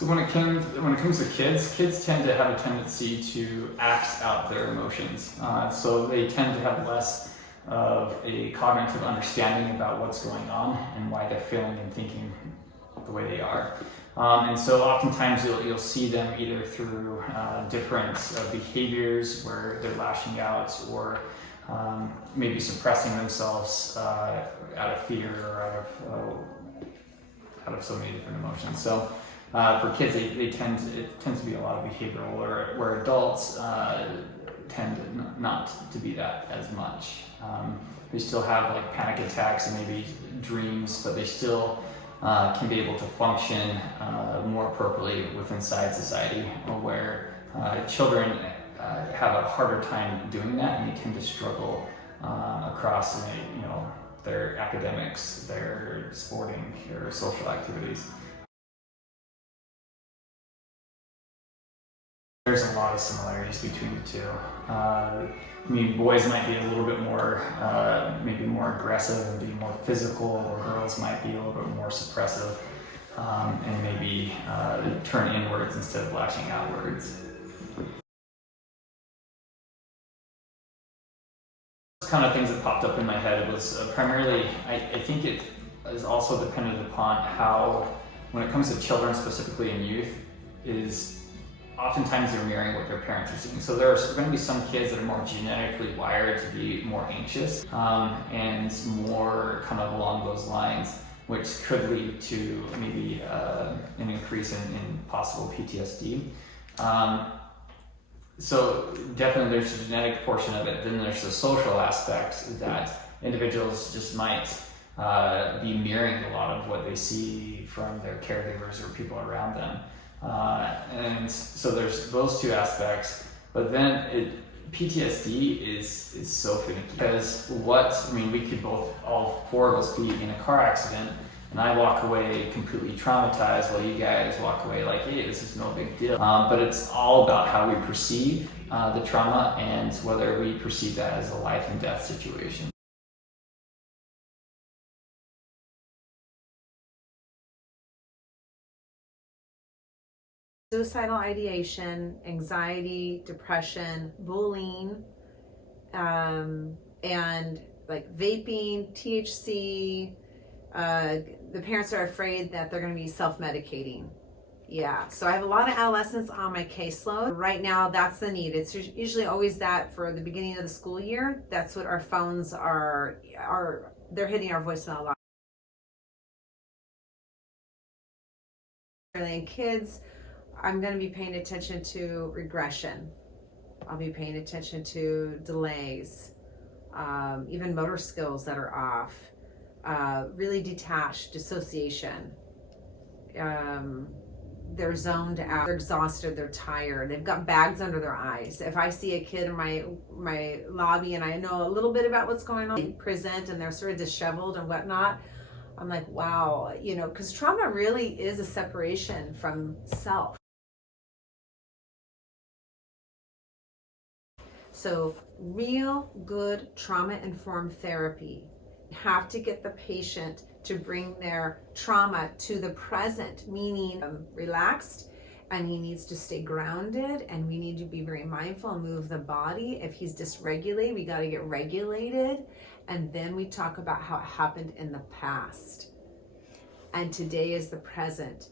So when it comes to kids tend to have a tendency to act out their emotions. So they tend to have less of a cognitive understanding about what's going on and why they're feeling and thinking the way they are. And so oftentimes you'll see them either through different behaviors where they're lashing out or maybe suppressing themselves out of fear or out of so many different emotions. So for kids, it tends to be a lot of behavioral, where adults tend not to be that as much. They still have like panic attacks and maybe dreams, but they still can be able to function more appropriately within society, where children have a harder time doing that, and they tend to struggle across their academics, their sporting or social activities. There's a lot of similarities between the two. I mean, boys might be a little bit more, maybe more aggressive and be more physical, or girls might be a little bit more suppressive and maybe turn inwards instead of lashing outwards. Kind of things that popped up in my head was primarily, I think it is also dependent upon how, when it comes to children specifically and youth, is oftentimes they're mirroring what their parents are seeing. So there are going to be some kids that are more genetically wired to be more anxious and more kind of along those lines, which could lead to maybe an increase in possible PTSD. So definitely there's a genetic portion of it. Then there's the social aspect that individuals just might be mirroring a lot of what they see from their caregivers or people around them. And so there's those two aspects, but then PTSD is so finicky, because we could all four of us be in a car accident and I walk away completely traumatized while you guys walk away like, hey, this is no big deal. But it's all about how we perceive the trauma and whether we perceive that as a life and death situation. Suicidal ideation, anxiety, depression, bullying, and like vaping, THC. The parents are afraid that they're going to be self-medicating. Yeah, so I have a lot of adolescents on my caseload. Right now, that's the need. It's usually always that for the beginning of the school year. That's what our phones are they're hitting our voicemail a lot. And kids, I'm going to be paying attention to regression. I'll be paying attention to delays, even motor skills that are off, really detached, dissociation. They're zoned out, they're exhausted, they're tired, they've got bags under their eyes. If I see a kid in my lobby and I know a little bit about what's going on, they present and they're sort of disheveled and whatnot, I'm like, wow, because trauma really is a separation from self. So real good trauma-informed therapy. You have to get the patient to bring their trauma to the present, meaning relaxed, and he needs to stay grounded, and we need to be very mindful and move the body. If he's dysregulated, we got to get regulated, and then we talk about how it happened in the past. And today is the present.